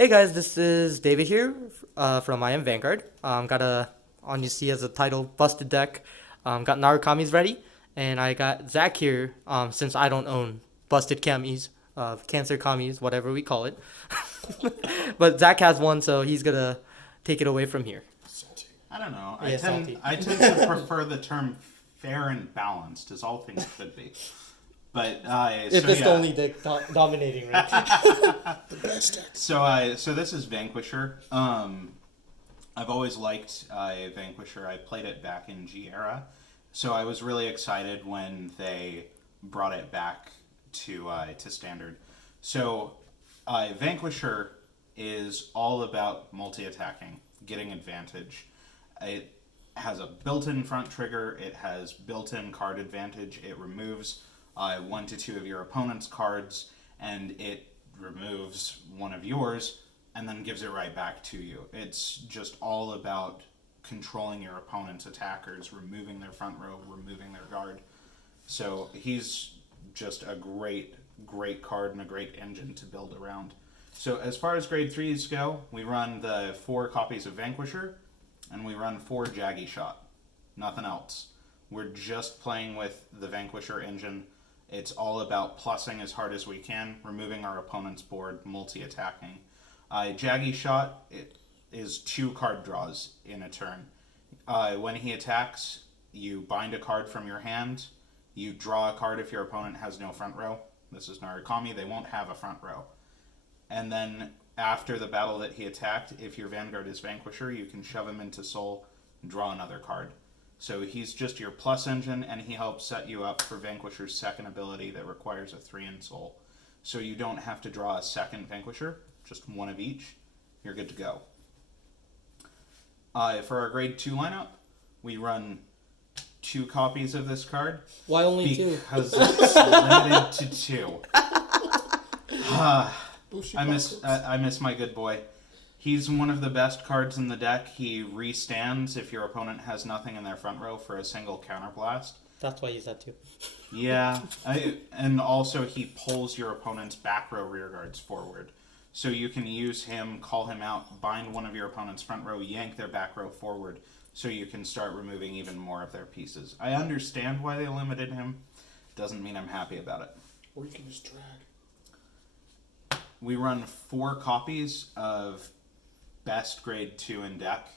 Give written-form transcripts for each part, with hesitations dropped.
Hey guys, this is David here from Iamvanguard. Got on you see as a title, Busted deck. Got Narukami's ready, and I got Zach here since I don't own Busted Kamis, Cancer Kamis, whatever we call it. But Zach has one, so he's gonna take it away from here. I don't know. Yeah, salty. I tend to prefer the term fair and balanced, as all things should be. But If it's the only deck dominating, right? The best deck. so this is Vanquisher. I've always liked Vanquisher. I played it back in G era, so I was really excited when they brought it back to standard. So Vanquisher is all about multi-attacking, getting advantage. It has a built-in front trigger. It has built-in card advantage. It removes 1 to 2 of your opponent's cards, and it removes one of yours, and then gives it right back to you. It's just all about controlling your opponent's attackers, removing their front row, removing their guard. So he's just a great card and a great engine to build around. So as far as grade 3s go, we run the 4 copies of Vanquisher, and we run 4 Jaggy Shot. Nothing else. We're just playing with the Vanquisher engine. It's all about plussing as hard as we can, removing our opponent's board, multi-attacking. Jaggy Shot, it is 2 card draws in a turn. When he attacks, you bind a card from your hand. You draw a card if your opponent has no front row. This is Narukami. They won't have a front row. And then after the battle that he attacked, if your Vanguard is Vanquisher, you can shove him into Soul and draw another card. So he's just your plus engine, and he helps set you up for Vanquisher's second ability that requires a 3 in Soul. So you don't have to draw a second Vanquisher, just one of each. You're good to go. For our grade 2 lineup, we run 2 copies of this card. Why only 2? Because it's limited to 2. I miss my good boy. He's one of the best cards in the deck. He restands if your opponent has nothing in their front row for a single counterblast. That's why he's at 2. Yeah, and also he pulls your opponent's back row rear guards forward. So you can use him, call him out, bind one of your opponent's front row, yank their back row forward, so you can start removing even more of their pieces. I understand why they limited him. Doesn't mean I'm happy about it. Or you can just drag. We run 4 copies of best grade 2 in deck.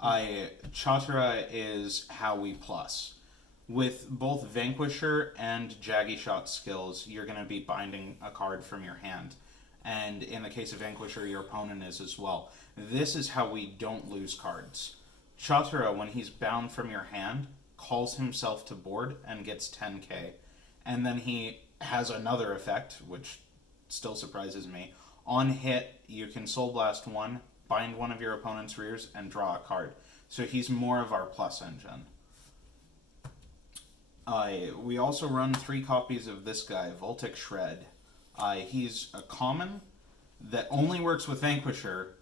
Chatara is how we plus. With both Vanquisher and Jaggy Shot skills, you're going to be binding a card from your hand. And in the case of Vanquisher, your opponent is as well. This is how we don't lose cards. Chatara, when he's bound from your hand, calls himself to board and gets 10k. And then he has another effect, which still surprises me. On hit, you can Soul Blast 1, bind one of your opponent's rears, and draw a card. So he's more of our plus engine. We also run 3 copies of this guy, Voltic Shred. He's a common that only works with Vanquisher,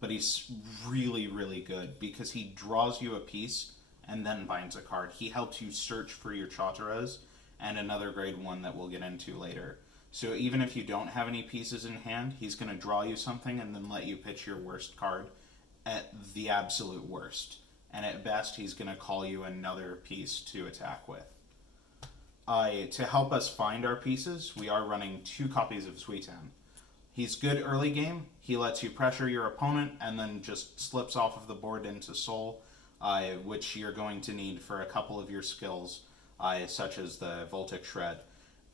but he's really good because he draws you a piece and then binds a card. He helps you search for your Chataras and another grade 1 that we'll get into later. So even if you don't have any pieces in hand, he's going to draw you something and then let you pitch your worst card at the absolute worst. And at best, he's going to call you another piece to attack with. To help us find our pieces, we are running 2 copies of Suitan. He's good early game. He lets you pressure your opponent and then just slips off of the board into Soul, which you're going to need for a couple of your skills, such as the Voltic Shred.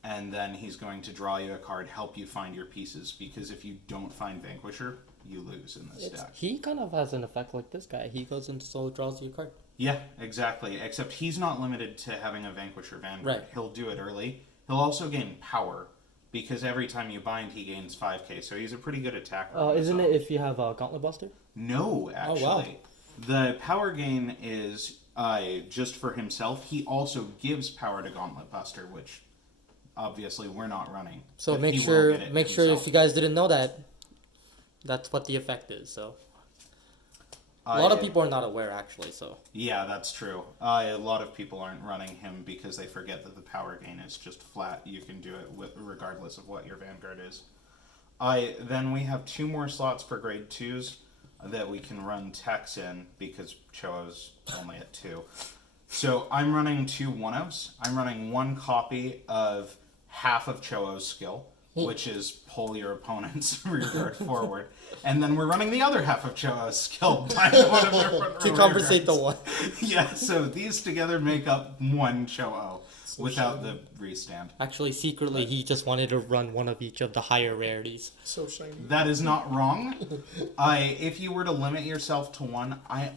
And then he's going to draw you a card, help you find your pieces, because if you don't find Vanquisher, you lose in this deck. He kind of has an effect like this guy. He goes into Soul, draws you a card. Yeah, exactly. Except he's not limited to having a Vanquisher Vanguard. Right. He'll do it early. He'll also gain power, because every time you bind, he gains 5k. So he's a pretty good attacker. Isn't it if you have a Gauntlet Buster? No, actually. Oh, wow. The power gain is just for himself. He also gives power to Gauntlet Buster, which obviously we're not running. So But make he will sure get it if himself. you guys didn't know that, that's what the effect is. So a lot of people are not aware actually. So Yeah, that's true. A lot of people aren't running him because they forget that the power gain is just flat. You can do it regardless of what your Vanguard is. Then we have 2 more slots for grade 2s that we can run techs in because Cho's only at 2. So I'm running 2 1-ofs. I'm running 1 copy of half of Cho's skill, which is pull your opponent's rear guard forward. And then we're running the other half of Cho's skill by one of their front To row compensate the rear one. guards. Yeah, so these together make up 1 Cho without the restand. Actually, secretly, he just wanted to run one of each of the higher rarities. So shiny. That is not wrong. If you were to limit yourself to 1, I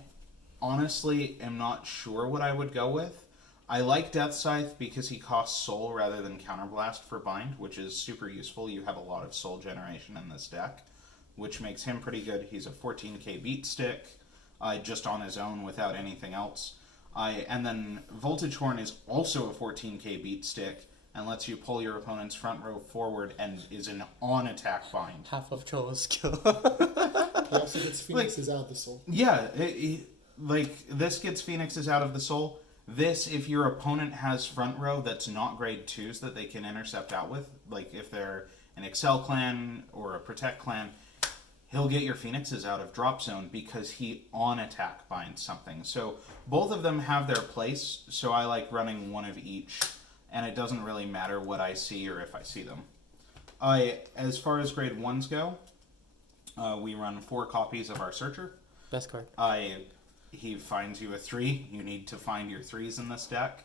honestly am not sure what I would go with. I like Death Scythe because he costs soul rather than counterblast for bind, which is super useful. You have a lot of soul generation in this deck, which makes him pretty good. He's a 14k beat stick, just on his own without anything else. And then Voltage Horn is also a 14k beat stick and lets you pull your opponent's front row forward and is an on-attack bind. Half of Cho's skill. He also gets Phoenixes out of the soul. Yeah, this gets Phoenixes out of the soul. This, if your opponent has front row that's not grade 2s that they can intercept out with, like if they're an Excel clan or a Protect clan, he'll get your Phoenixes out of drop zone because he on attack binds something. So both of them have their place, so I like running 1 of each, and it doesn't really matter what I see or if I see them. As far as grade 1s go, we run 4 copies of our Searcher. Best card. He finds you a 3. You need to find your 3s in this deck.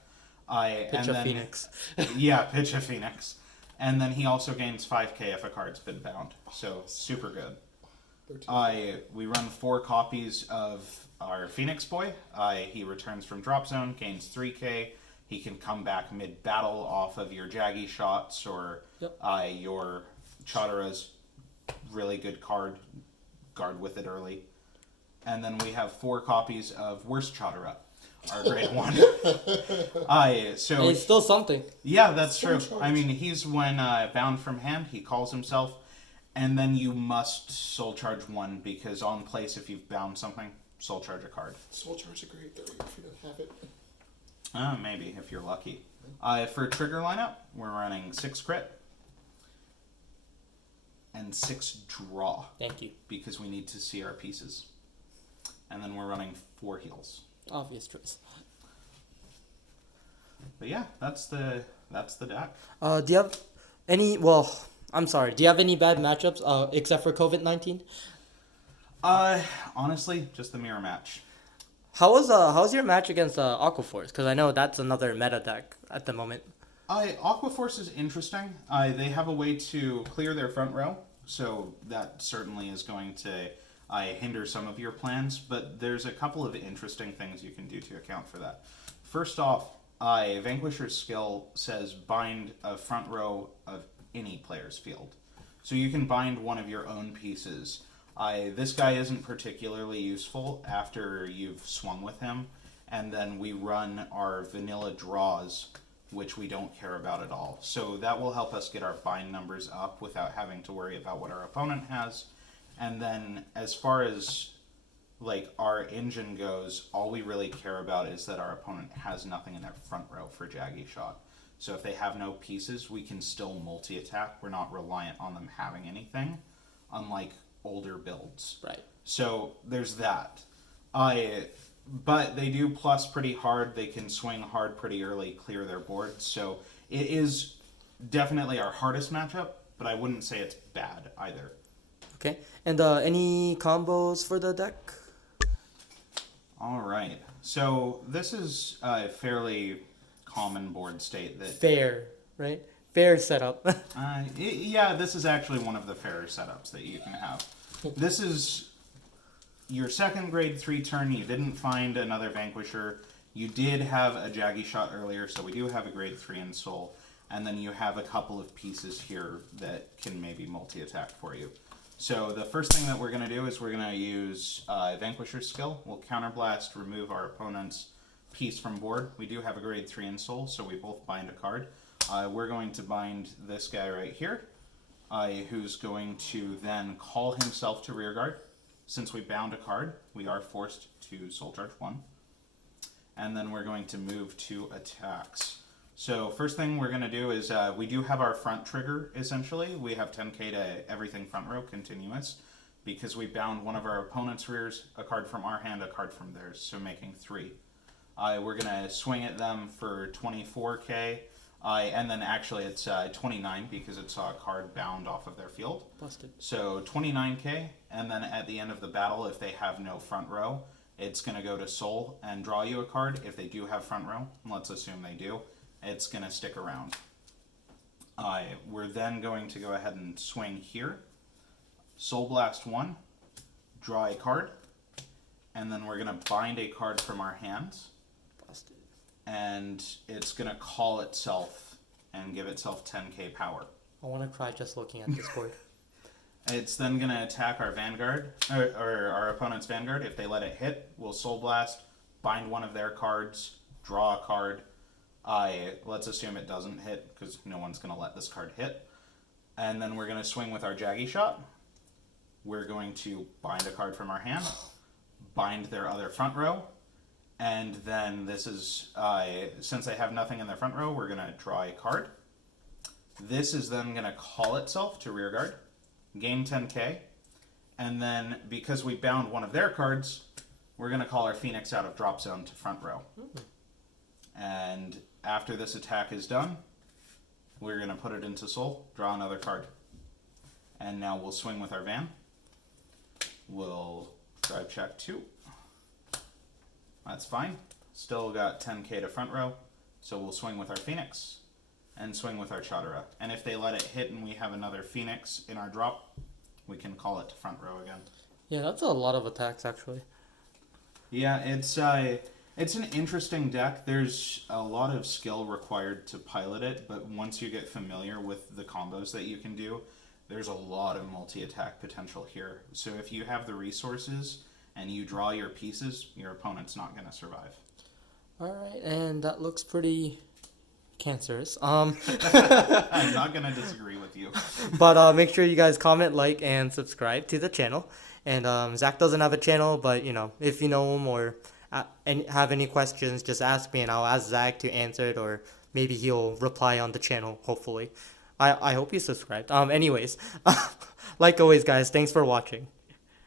Pitch a Phoenix. Yeah, pitch a Phoenix. And then he also gains 5k if a card's been bound. So, super good. 13. We run 4 copies of our Phoenix Boy. He returns from drop zone, gains 3k. He can come back mid-battle off of your Jaggy shots or your Chadara's really good card. Guard with it early. And then we have 4 copies of Worst Chadara, our grade 1. So And it's still something. yeah, that's Soul true. charge. I mean, he's when bound from hand, he calls himself, and then you must soul charge 1 because on place, if you've bound something, soul charge a card. Soul Charge a grade 3 if you don't have it. Maybe if you're lucky. For trigger lineup, we're running 6 crit and 6 draw Thank you. because we need to see our pieces. And then we're running 4 heals. Obvious choice. But yeah, that's the deck. Do you have any? Well, I'm sorry. Do you have any bad matchups? Except for COVID-19. Honestly, just the mirror match. How's your match against Aquaforce? Because I know that's another meta deck at the moment. Aquaforce is interesting. They have a way to clear their front row, so that certainly is going to hinder some of your plans, but there's a couple of interesting things you can do to account for that. First off, Vanquisher's skill says bind a front row of any player's field. So you can bind one of your own pieces. This guy isn't particularly useful after you've swung with him, and then we run our vanilla draws, which we don't care about at all. So that will help us get our bind numbers up without having to worry about what our opponent has. And then as far as like our engine goes, all we really care about is that our opponent has nothing in their front row for Jaggy shot. So if they have no pieces, we can still multi-attack. We're not reliant on them having anything, unlike older builds. Right. So there's that. But they do plus pretty hard. They can swing hard pretty early, clear their board. So it is definitely our hardest matchup, but I wouldn't say it's bad either. Okay. And any combos for the deck? All right. So this is a fairly common board state that... Fair, right? Fair setup. yeah, this is actually one of the fairer setups that you can have. This is your second grade 3 turn. You didn't find another Vanquisher. You did have a Jaggy shot earlier, so we do have a grade 3 in Soul. And then you have a couple of pieces here that can maybe multi-attack for you. So the first thing that we're going to do is we're going to use Vanquisher's skill. We'll counterblast, remove our opponent's piece from board. We do have a grade 3 in Soul, so we both bind a card. We're going to bind this guy right here, who's going to then call himself to rearguard. Since we bound a card, we are forced to soul charge 1. And then we're going to move to attacks. So first thing we're going to do is we do have our front trigger, essentially. We have 10k to everything front row, continuous, because we bound one of our opponent's rears, a card from our hand, a card from theirs, so making 3. We're going to swing at them for 24k, and then actually it's 29 because it saw a card bound off of their field. Busted. So 29k, and then at the end of the battle, if they have no front row, it's going to go to Soul and draw you a card. If they do have front row, let's assume they do, it's going to stick around. We're then going to go ahead and swing here. Soul Blast 1, draw a card, and then we're going to bind a card from our hands. Busted. And it's going to call itself and give itself 10k power. I want to cry just looking at this board. It's then going to attack our Vanguard, or our opponent's Vanguard. If they let it hit, we'll Soul Blast, bind one of their cards, draw a card. Let's assume it doesn't hit, because no one's going to let this card hit. And then we're going to swing with our Jaggy Shot. We're going to bind a card from our hand, bind their other front row, and then this is, since they have nothing in their front row, we're going to draw a card. This is then going to call itself to rearguard, gain 10k, and then because we bound one of their cards, we're going to call our Phoenix out of drop zone to front row. And after this attack is done, we're going to put it into Soul, draw another card. And now we'll swing with our Van. We'll drive check 2. That's fine. Still got 10k to front row, so we'll swing with our Phoenix and swing with our Chadara. And if they let it hit and we have another Phoenix in our drop, we can call it to front row again. Yeah, that's a lot of attacks, actually. Yeah, it's an interesting deck. There's a lot of skill required to pilot it, but once you get familiar with the combos that you can do, there's a lot of multi-attack potential here. So if you have the resources and you draw your pieces, your opponent's not going to survive. Alright, and that looks pretty cancerous. I'm not going to disagree with you. But make sure you guys comment, like, and subscribe to the channel. And Zach doesn't have a channel, but, you know, if you know him or have any questions, just ask me and I'll ask Zach to answer it, or maybe he'll reply on the channel, hopefully. I hope you subscribed. Anyways, like always, guys, thanks for watching.